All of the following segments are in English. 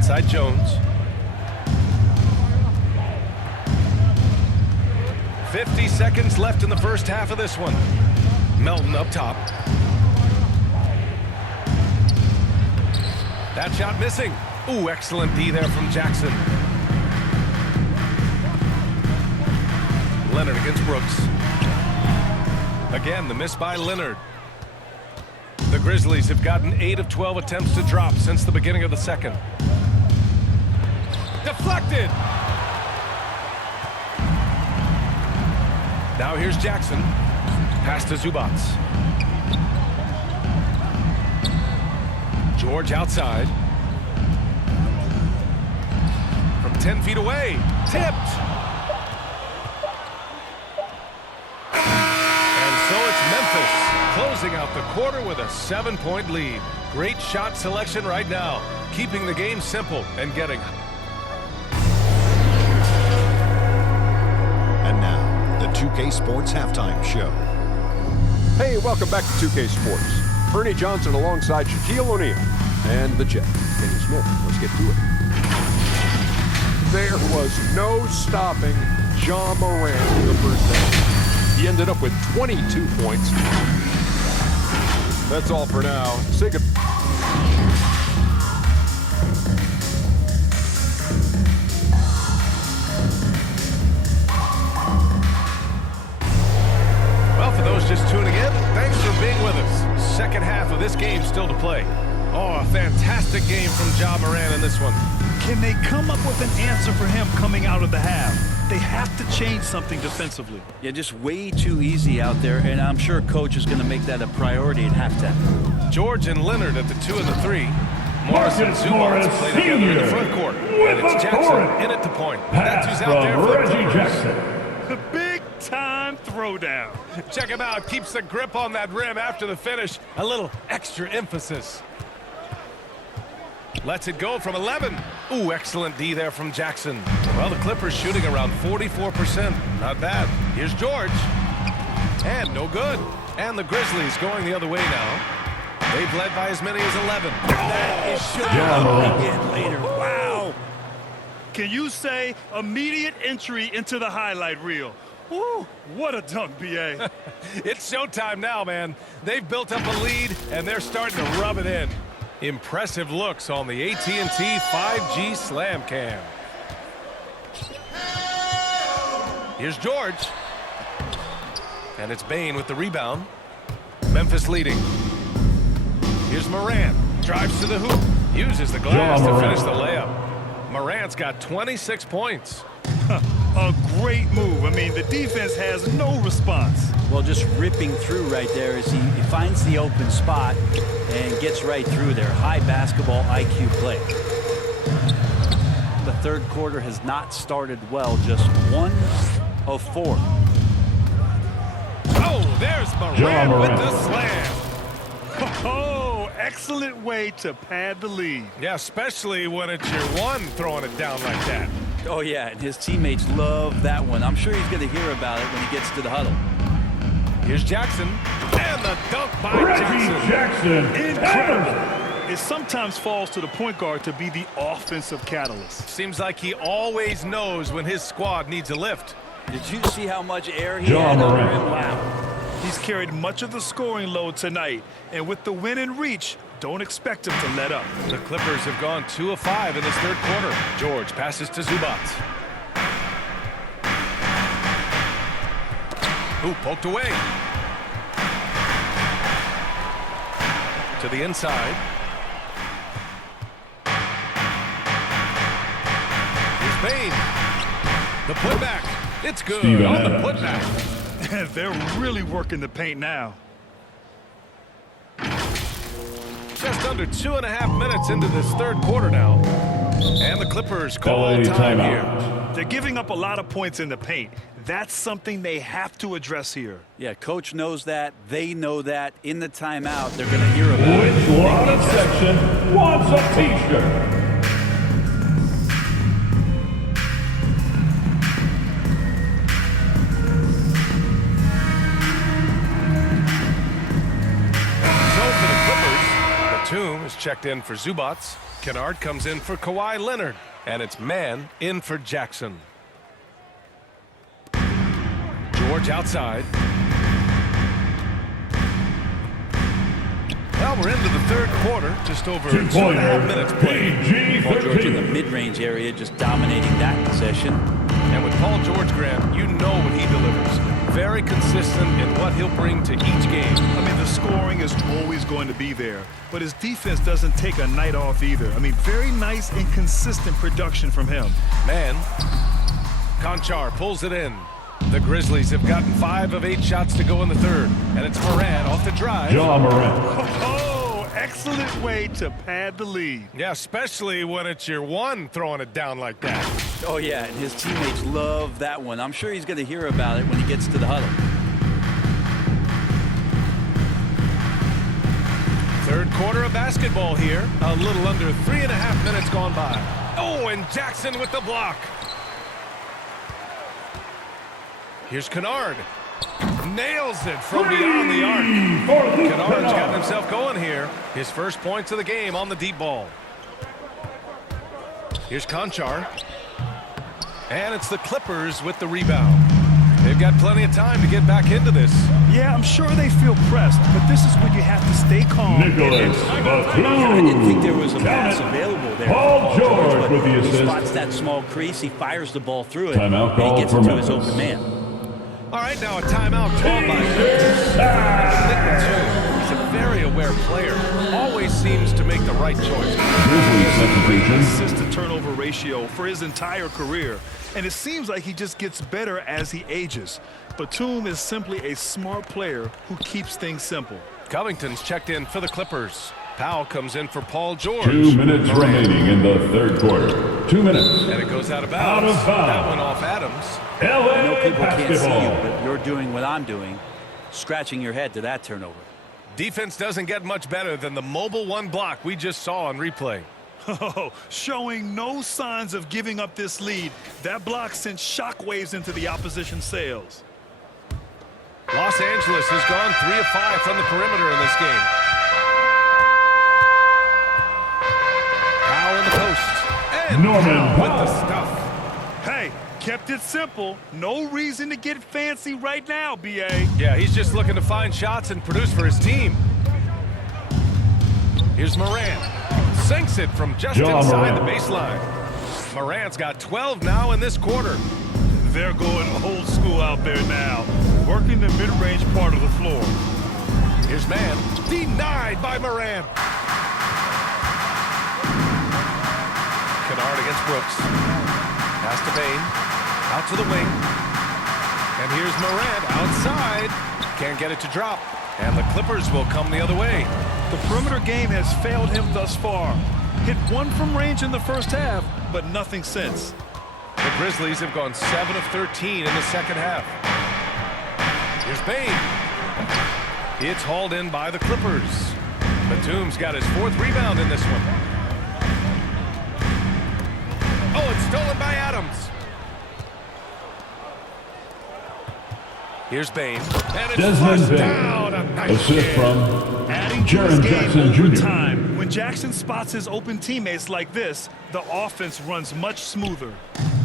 Outside Jones. 50 seconds left in the first half of this one. Melton up top. That shot missing. Ooh, excellent D there from Jackson. Leonard against Brooks. Again, the miss by Leonard. The Grizzlies have gotten 8 of 12 attempts to drop since the beginning of the second. Deflected! Now here's Jackson. Pass to Zubac. George outside. From 10 feet away. Tipped! And so it's Memphis closing out the quarter with a 7-point lead. Great shot selection right now, keeping the game simple and getting. And now, the 2K Sports Halftime Show. Hey, welcome back to 2K Sports. Ernie Johnson alongside Shaquille O'Neal and the Jet, Kenny Smith. Let's get to it. There was no stopping Ja Morant in the first half. He ended up with 22 points. That's all for now. Say good. Well, for those just tuning in, thanks for being with us. Second half of this game still to play. Oh, a fantastic game from Ja Morant in this one. Can they come up with an answer for him coming out of the half? They have to change something defensively. Yeah, just way too easy out there, and I'm sure coach is going to make that a priority at halftime. George and Leonard at the 2 and the 3. Morris and Zubac play together in the front court. And it's Jackson in at the point. That's who's out there for the Clippers. The big-time throwdown. Check him out. Keeps the grip on that rim after the finish. A little extra emphasis. Lets it go from 11. Ooh, excellent D there from Jackson. Well, the Clippers shooting around 44%. Not bad. Here's George. And no good. And the Grizzlies going the other way now. They've led by as many as 11. That is showing again later. Wow. Can you say immediate entry into the highlight reel? Woo, what a dunk, B.A. It's showtime now, man. They've built up a lead, and they're starting to rub it in. Impressive looks on the AT&T 5G Slam Cam. Here's George. And it's Bane with the rebound. Memphis leading. Here's Morant. Drives to the hoop. Uses the glass to finish the layup. Morant's got 26 points. A great move. I mean, the defense has no response. Well, just ripping through right there as he finds the open spot and gets right through there. High basketball IQ play. The third quarter has not started well. Just 1 of 4. Oh, there's Morant with the slam. Oh, excellent way to pad the lead. Yeah, especially when it's your one throwing it down like that. Oh, yeah, and his teammates love that one. I'm sure he's going to hear about it when he gets to the huddle. Here's Jackson. And the dunk by Jackson. Incredible. It sometimes falls to the point guard to be the offensive catalyst. Seems like he always knows when his squad needs a lift. Did you see how much air he had over him? Wow. He's carried much of the scoring load tonight. And with the win in reach, don't expect him to let up. The Clippers have gone 2 of 5 in this third quarter. George passes to Zubac. Ooh, poked away. To the inside. Here's Bane. The putback. It's good on the putback. They're really working the paint now. Just under 2.5 minutes into this third quarter now. And the Clippers call time here. They're giving up a lot of points in the paint. That's something they have to address here. Yeah, coach knows that. They know that. In the timeout, they're going to hear about it. Which one of section wants a t-shirt? Is checked in for Zubac. Kennard comes in for Kawhi Leonard. And it's man in for Jackson. George outside. Well, we're into the third quarter. Just over 2.5 minutes played. Paul George in the mid-range area, just dominating that possession. And with Paul George, Graham, you know what he delivers. Very consistent in what he'll bring to each game. I mean, the scoring is always going to be there, but his defense doesn't take a night off either. I mean, very nice and consistent production from him. Man, Conchar pulls it in. The Grizzlies have gotten 5 of 8 shots to go in the third, and it's Morant off the drive. John Morant. Oh, excellent way to pad the lead. Yeah, especially when it's your one throwing it down like that. Oh, yeah, and his teammates love that one. I'm sure he's going to hear about it when he gets to the huddle. Third quarter of basketball here. A little under 3.5 minutes gone by. Oh, and Jackson with the block. Here's Kennard. Nails it from beyond the arc. Kennard's got himself going here. His first points of the game on the deep ball. Here's Conchar. And it's the Clippers with the rebound. They've got plenty of time to get back into this. Yeah, I'm sure they feel pressed, but this is when you have to stay calm. Nicholas Batum. I didn't think there was a pass available there. Paul George with the He assist. spots that small crease, he fires the ball through it, Timeout and he called gets for it to his Memphis. open man. All right, now a timeout called by Memphis. He's a very aware player. Always seems to make the right choice. Grizzlies substitution. Consistent turnover ratio for his entire career, and it seems like he just gets better as he ages. Batum is simply a smart player who keeps things simple. Covington's checked in for the Clippers. Powell comes in for Paul George. 2 minutes remaining in the third quarter. 2 minutes. And it goes out of bounds. Out of bounds. That went off Adams. L.A. I know people can't see you, basketball. but you're doing what I'm doing, scratching your head to that turnover. Defense doesn't get much better than the mobile one block we just saw on replay. Oh, showing no signs of giving up this lead. That block sent shockwaves into the opposition sails. Los Angeles has gone 3 of 5 from the perimeter in this game. Powell in the post. And Norman Powell with the Powell. stuff. Hey, kept it simple. No reason to get fancy right now, B.A. Yeah, he's just looking to find shots and produce for his team. Here's Morant. Sinks it from just inside the baseline. Morant's got 12 now in this quarter. They're going old school out there now, working the mid-range part of the floor. Here's man. Denied by Morant. Kennard against Brooks. Pass to Bane. Out to the wing. And here's Morant outside. Can't get it to drop. And the Clippers will come the other way. The perimeter game has failed him thus far. Hit one from range in the first half, but nothing since. The Grizzlies have gone 7 of 13 in the second half. Here's Bane. It's hauled in by the Clippers. Batum's got his 4th rebound in this one. Oh, it's stolen by Adams. Here's Bane. And it's Desmond flushed Bane. down. A nice Assist jam. from Adding to Jaren his game Jackson over Jr. time. When Jackson spots his open teammates like this, the offense runs much smoother.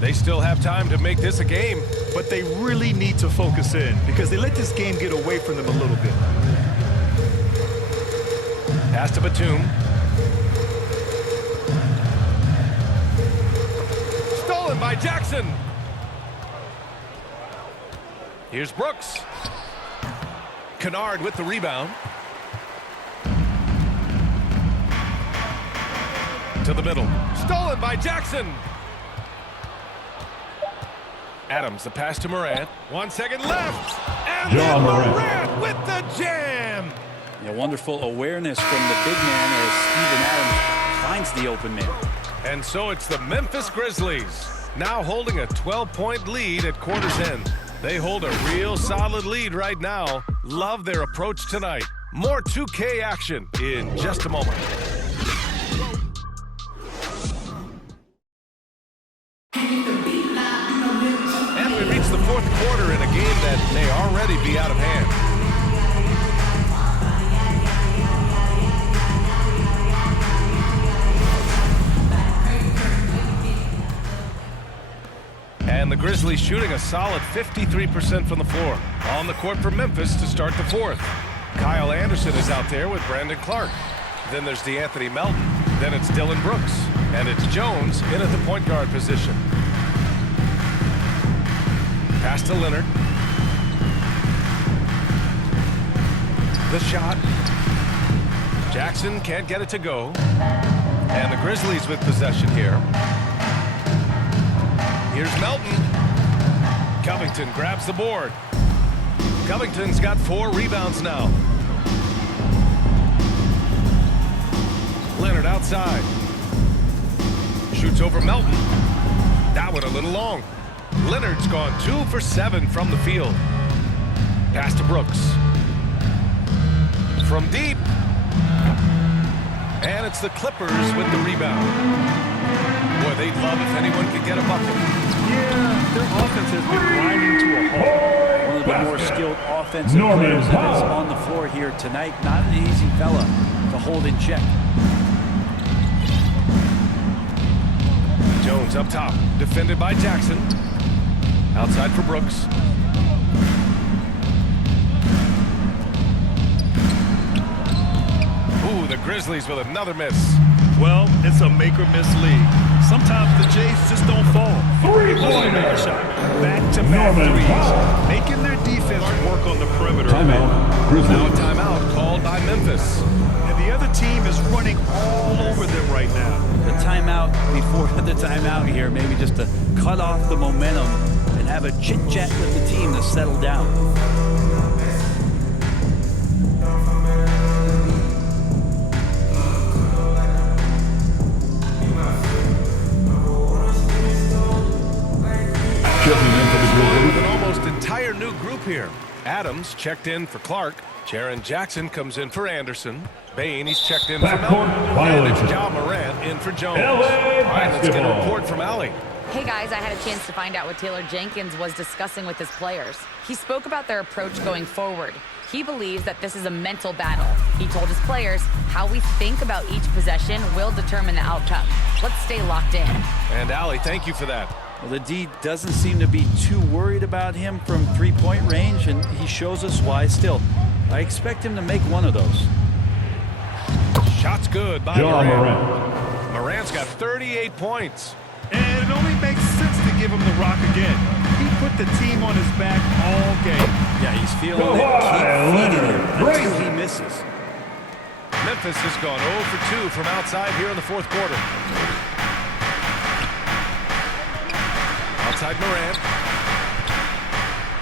They still have time to make this a game. But they really need to focus in because they let this game get away from them a little bit. Pass to Batum. Stolen by Jackson. Here's Brooks. Kennard with the rebound. To the middle. Stolen by Jackson. Adams, the pass to Morant. 1 second left. And John then Morant. Morant with the jam. Yeah, wonderful awareness from the big man as Steven Adams finds the open man. And so it's the Memphis Grizzlies, now holding a 12-point lead at quarter's end. They hold a real solid lead right now. Love their approach tonight. More 2K action in just a moment. And we reach the 4th quarter in a game that may already be out of hand. And the Grizzlies shooting a solid 53% from the floor. On the court for Memphis to start the fourth. Kyle Anderson is out there with Brandon Clark. Then there's DeAnthony Melton. Then it's Dylan Brooks. And it's Jones in at the point guard position. Pass to Leonard. The shot. Jackson can't get it to go. And the Grizzlies with possession here. Here's Melton. Covington grabs the board. Covington's got 4 rebounds now. Leonard outside. Shoots over Melton. That one a little long. Leonard's gone 2 for 7 from the field. Pass to Brooks. From deep. And it's the Clippers with the rebound. Boy, they'd love if anyone could get a bucket. Yeah, their offense has been grinding to a halt. One of the more skilled offensive players that is on the floor here tonight. Not an easy fella to hold in check. Jones up top, defended by Jackson. Outside for Brooks. Ooh, the Grizzlies with another miss. Well, it's a make-or-miss league. Sometimes the Jays just don't fall. Three-pointer shot. Back-to-back threes. Making their defense work on the perimeter. Timeout. Grizzlies. Now a timeout called by Memphis. And the other team is running all over them right now. The timeout before the timeout here, maybe just to cut off the momentum and have a chit-chat with the team to settle down. With an almost entire new group here. Adams checked in for Clark. Jaren Jackson comes in for Anderson. Bain, he's checked in for Backcourt Melton. violation. And it's Ja Morant in for Jones. L.A. All right, let's get a basketball. report from Allie. Hey guys, I had a chance to find out what Taylor Jenkins was discussing with his players. He spoke about their approach going forward. He believes that this is a mental battle. He told his players how we think about each possession will determine the outcome. Let's stay locked in. And Allie, thank you for that. Well, the D doesn't seem to be too worried about him from three-point range, and he shows us why. Still, I expect him to make one of those. Shot's good by Ja Morant. Morant. Morant's got 38 points. And it only makes sense to give him the rock again. He put the team on his back all game. Yeah, he's feeling Go it. on, Keep feeding Leonard. him Great. until he misses. Memphis has gone 0 for 2 from outside here in the fourth quarter. Outside Morant.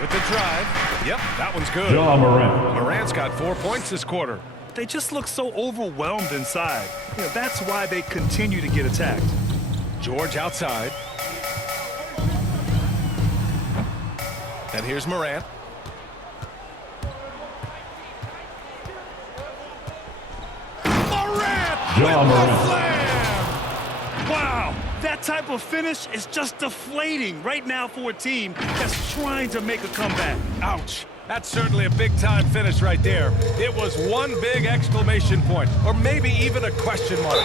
With the drive. Yep, that one's good. Ja Morant. Morant's got 4 points this quarter. They just look so overwhelmed inside. You know, that's why they continue to get attacked. George outside. And here's Morant. Morant! Ja Morant. Wow, that type of finish is just deflating right now for a team that's trying to make a comeback. Ouch. That's certainly a big-time finish right there. It was one big exclamation point, or maybe even a question mark.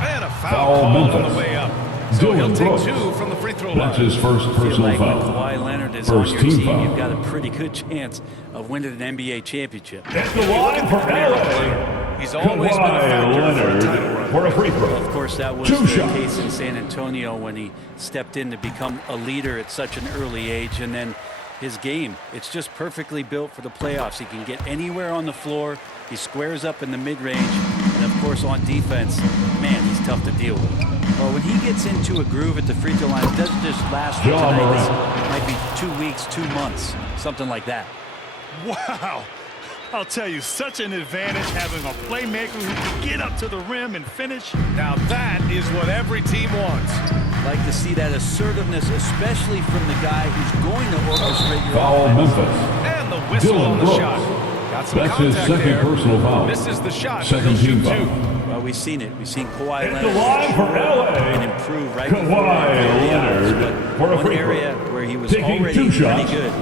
And a foul call Memphis. on the way up. So he'll Dylan take Brooks. 2 from the free throw That's line. his first I feel personal like when foul. Kawhi Leonard is First on your team team, foul. you've got a pretty good chance of winning an NBA championship. That's the line for L.A. He's always been a factor for a title run. for a free throw. Of course, that was Two the shots. case in San Antonio when he stepped in to become a leader at such an early age. And then his game, it's just perfectly built for the playoffs. He can get anywhere on the floor. He squares up in the mid-range. And, of course, on defense, man, he's tough to deal with. Well, when he gets into a groove at the free throw line, it doesn't just last for Ja tonight. Morant. It might be 2 weeks, 2 months, something like that. Wow. I'll tell you, such an advantage having a playmaker who can get up to the rim and finish. Now that is what every team wants. Like to see that assertiveness, especially from the guy who's going to orchestrate your Foul offense. Memphis. And the whistle Dylan on the Brooks. shot. Got some That's his contact second there. personal foul. Misses the shot. Second He'll team shoot foul. 2. Well, we've seen it. We've seen Kawhi It's the Leonard line for L.A. and improve right Kawhi before the odds. Leonard But for a one free throw. area where he was Taking already 2 pretty shots. good